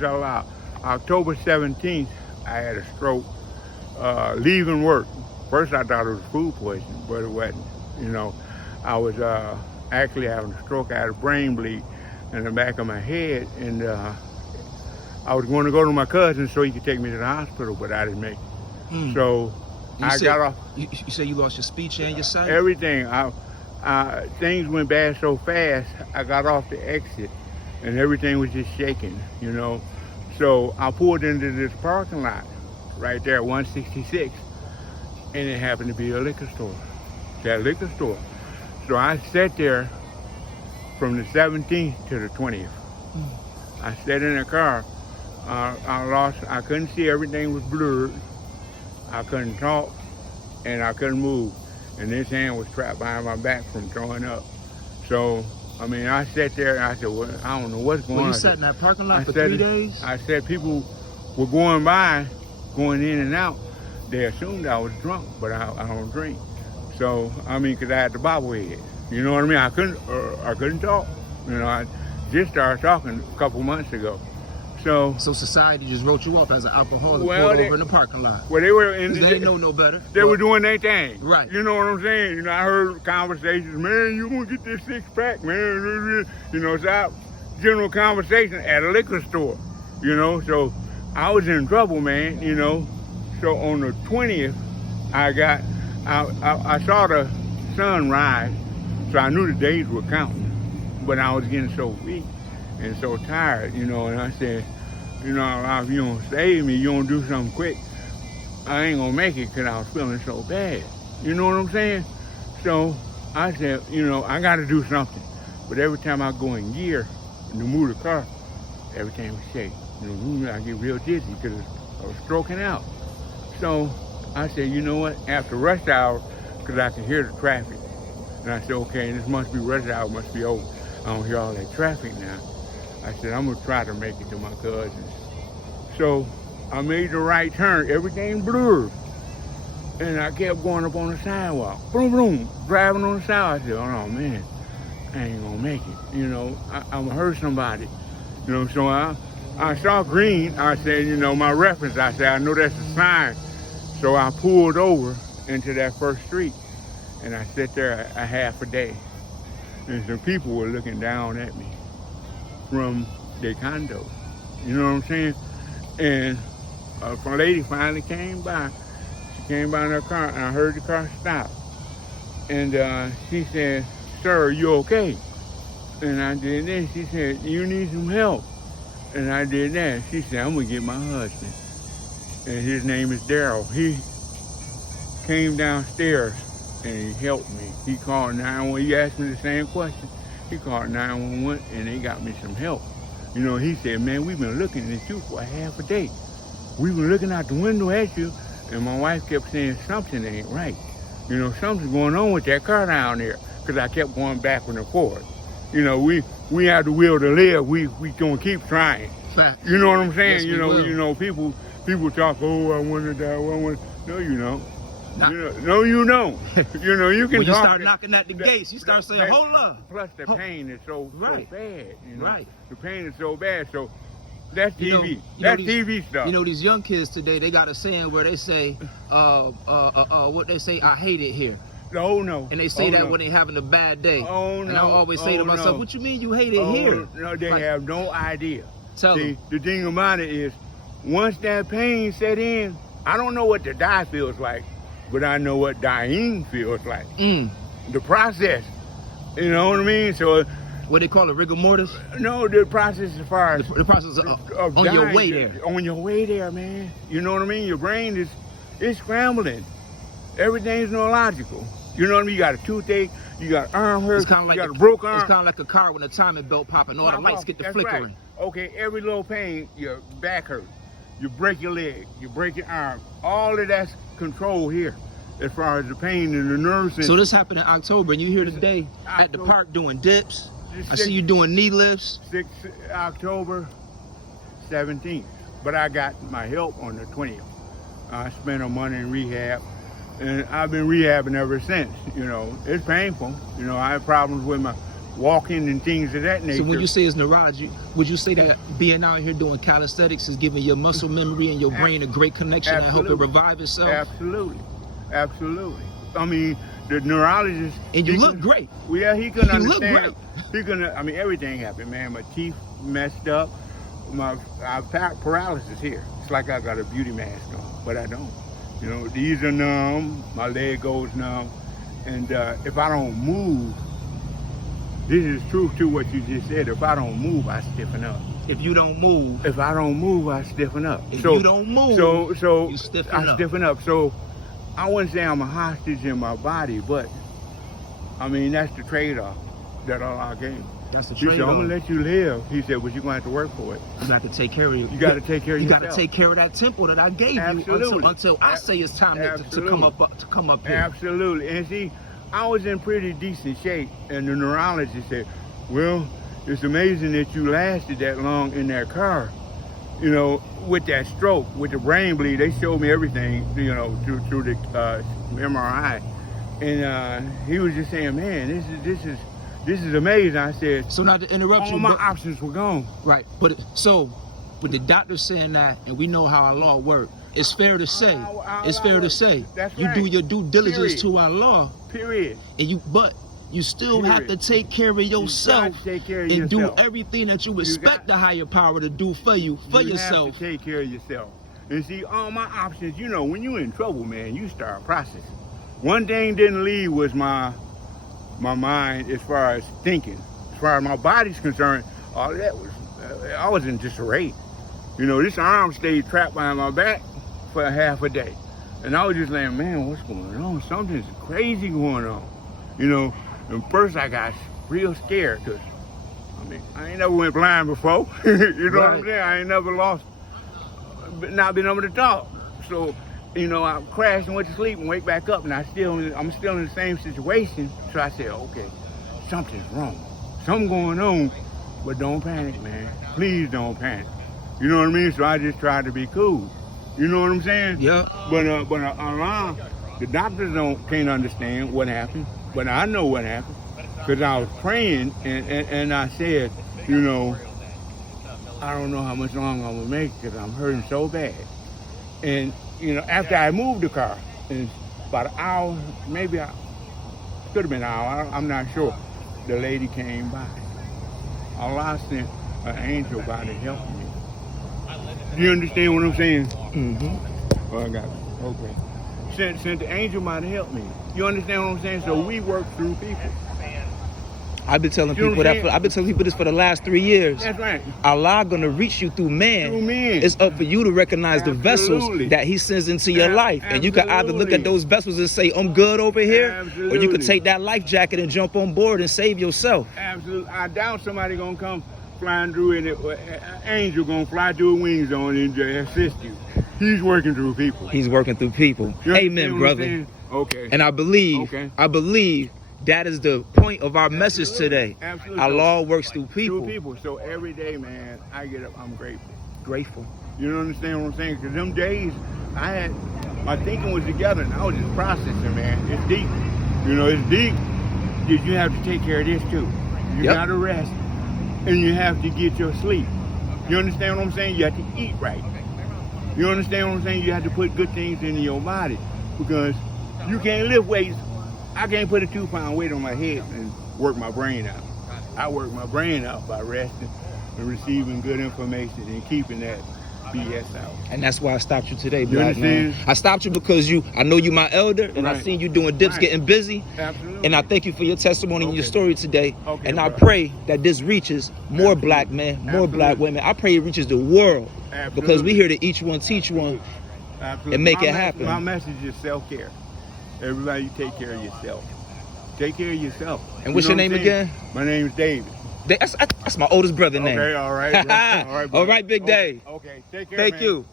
So, October 17th, I had a stroke leaving work. First, I thought it was food poisoning, but it wasn't. You know, I was actually having a stroke. I had a brain bleed in the back of my head, and I was going to go to my cousin so he could take me to the hospital, but I didn't make it. So I got off. You say you lost your speech and your sight? Everything. Things went bad so fast, I got off the exit, and everything was just shaking, you know. So I pulled into this parking lot right there at 166, and it happened to be a liquor store. That liquor store. So I sat there from the 17th to the 20th. I sat in the car. I couldn't see, everything was blurred. I couldn't talk, and I couldn't move. And this hand was trapped behind my back from throwing up. So, I mean, I sat there and I said, well, I don't know what's going on. You sat in that parking lot for 3 days? I said people were going by, going in and out. They assumed I was drunk, but I don't drink. So, I mean, because I had the bobblehead. You know what I mean? I couldn't talk. You know, I just started talking a couple months ago. So society just wrote you off as an alcoholic, pulled over in the parking lot. Well, they were in. They didn't know no better. They were doing their thing. Right. You know what I'm saying? You know, I heard conversations, man, you gonna get this 6-pack, man. You know, it's general conversation at a liquor store. You know, so I was in trouble, man. You know, so on the 20th, I saw the sun rise, so I knew the days were counting. But I was getting so weak and so tired, you know, and I said, you know, if you don't save me, you don't do something quick, I ain't gonna make it, because I was feeling so bad. You know what I'm saying? So I said, you know, I gotta do something. But every time I go in gear to move the car, everything was shaking. You know, I get real dizzy because I was stroking out. So I said, you know what, after rush hour, because I can hear the traffic. And I said, okay, this must be rush hour, must be over. I don't hear all that traffic now. I said, I'm gonna try to make it to my cousin's. So I made the right turn, everything blurred. And I kept going up on the sidewalk, boom, boom, driving on the sidewalk. I said, oh no, man, I ain't gonna make it. You know, I'm gonna hurt somebody. You know, so I saw green. I said, you know, my reference, I said, I know that's a sign. So I pulled over into that first street, and I sat there a half a day. And some people were looking down at me from their condo. You know what I'm saying? And a lady finally came by. She came by in her car, and I heard the car stop. And she said, sir, are you okay? And I did this. She said, you need some help. And I did that. She said, I'm gonna get my husband. And his name is Daryl. He came downstairs and he helped me. He called 911. He asked me the same question. He called 911 and they got me some help. You know, he said, man, we've been looking at you for a half a day. We've been looking out the window at you, and my wife kept saying something ain't right. You know, something's going on with that car down there, because I kept going backward and forward. You know, we have the will to live. We gonna keep trying. Fact. You know what I'm saying? Yes, you know, people talk, oh, I want to die, oh, I want. No, you don't. Nah. No, you don't. You know, you can. When you talk start knocking at the gates, you start saying, hold up. Plus, the pain is so bad. You know? Right. The pain is so bad. So that's TV. That's TV stuff. You know, these young kids today, they got a saying where they say, what they say, I hate it here. Oh, no. And they say that when they having a bad day. Oh, no. And I always say to myself, what you mean you hate it here? No, they have no idea. Tell them. The thing about it is, once that pain set in, I don't know what to die feels like, but I know what dying feels like. The process, you know what I mean? So, what they call it, rigor mortis? No, the process as far as the process of on dying, your way there. On your way there, man. You know what I mean? Your brain is scrambling. Everything's no logical. You know what I mean? You got a toothache, you got arm hurt, you got a broke arm. It's kind of like a car when the timing belt popping, all the lights get to flickering. Right. Okay, every little pain, your back hurt. You break your leg, you break your arm. All of that's controlled here as far as the pain and the nerves. So this happened in October, and you here today at the park doing dips. I see you doing knee lifts. October 17th, but I got my help on the 20th. I spent a month in rehab, and I've been rehabbing ever since. You know, it's painful. You know, I have problems with walking and things of that nature. So when you say it's neurology, would you say that being out here doing calisthenics is giving your muscle memory and your brain a great connection and help it revive itself? Absolutely, absolutely. I mean, the neurologist. And you look great. Well, yeah, he couldn't You understand. look great. He couldn't. I mean, everything happened, man. My teeth messed up. I've paralysis here. It's like I got a beauty mask on, but I don't. You know, these are numb. My leg goes numb, and if I don't move, this is true to what you just said. If I don't move, I stiffen up. If you don't move. If I don't move, I stiffen up. If you don't move, so you stiffen I up. stiffen up. So I wouldn't say I'm a hostage in my body, but I mean that's the trade-off that Allah gave me. That's the He said, trade-off. I'm gonna let you live. He said, but you're gonna have to work for it. You got to take care of you. You got to take care of you yourself. got to take care of that temple that I gave Absolutely. you until I say it's time to come up here. Absolutely. And see, I was in pretty decent shape, and the neurologist said, well, it's amazing that you lasted that long in that car. You know, with that stroke, with the brain bleed, they showed me everything, you know, through the MRI. And he was just saying, man, this is amazing. I said, so not to interrupt all you, my options were gone. Right, but so with the doctor saying that, and we know how our law works, it's fair to say, That's you right. do your due diligence Period. to our law, Period. and but you still have to take care of yourself You got to take care of and yourself. do everything that you expect the higher power to do for you, for yourself. You have to take care of yourself. And see, all my options, you know, when you're in trouble, man, you start processing. One thing didn't leave was my mind as far as thinking. As far as my body's concerned, all that was, I was in disarray. You know, this arm stayed trapped behind my back for half a day. And I was just like, man, what's going on? Something's crazy going on. You know, and first I got real scared because, I mean, I ain't never went blind before. You know what I'm saying? I ain't never not been able to talk. So, you know, I crashed and went to sleep and wake back up, and I'm still in the same situation. So I said, okay, something's wrong. Something going on, but don't panic, man. Please don't panic. You know what I mean? So I just tried to be cool. You know what I'm saying? Yeah. But Allah, the doctors can't understand what happened, but I know what happened because I was praying and I said, you know, I don't know how much longer I'm gonna make because I'm hurting so bad. And you know, after I moved the car, and about an hour, maybe could have been an hour, I'm not sure. The lady came by. Allah sent an angel by to help me. Do you understand what I'm saying? Mm-hmm. Well, I got it. Okay. Sent the angel by to help me. You understand what I'm saying? So we work through people. I've been telling people this for the last 3 years. That's right. Allah gonna reach you through man. Through men. It's up for you to recognize the vessels Absolutely. that He sends into your life. And you can either look at Absolutely. those vessels and say, I'm good over here, or you Absolutely. can take that life jacket and jump on board and save yourself. Absolutely. I doubt somebody gonna come flying through and an angel gonna fly through with wings on and assist you. He's working through people. He's working through people. You understand Amen, what I'm brother. saying? Okay. And I believe that is the point of our message today. Absolutely. Allah works through people. Through people. So every day, man, I get up, I'm grateful. Grateful. You don't understand what I'm saying? Because them days, my thinking was together and I was just processing, man. It's deep. You know, it's deep. You have to take care of this too. You gotta rest and you have to get your sleep. You understand what I'm saying? You have to eat right. You understand what I'm saying? You have to put good things into your body because you can't lift weights. I can't put a 2-pound weight on my head and work my brain out. I work my brain out by resting and receiving good information and keeping that BS out. And that's why I stopped you today, You black man. understand? I stopped you because I know you my elder, and I Right. seen you doing dips, Right. getting busy. Absolutely. And I thank you for your testimony and your Okay. story today. Okay, And I brother. pray that this reaches more Absolutely. black men, more Absolutely. black women. I pray it reaches the world because we Absolutely. here to each one teach one. Absolutely. and make My it happen. My message is self-care. Everybody take care of yourself. Take care of yourself. And what's You your know name what I'm saying? again? My name is David. That's my oldest brother name. Okay, all right. Bro. All right, All brother. right, Big Day. Okay, take care, Thank man. you.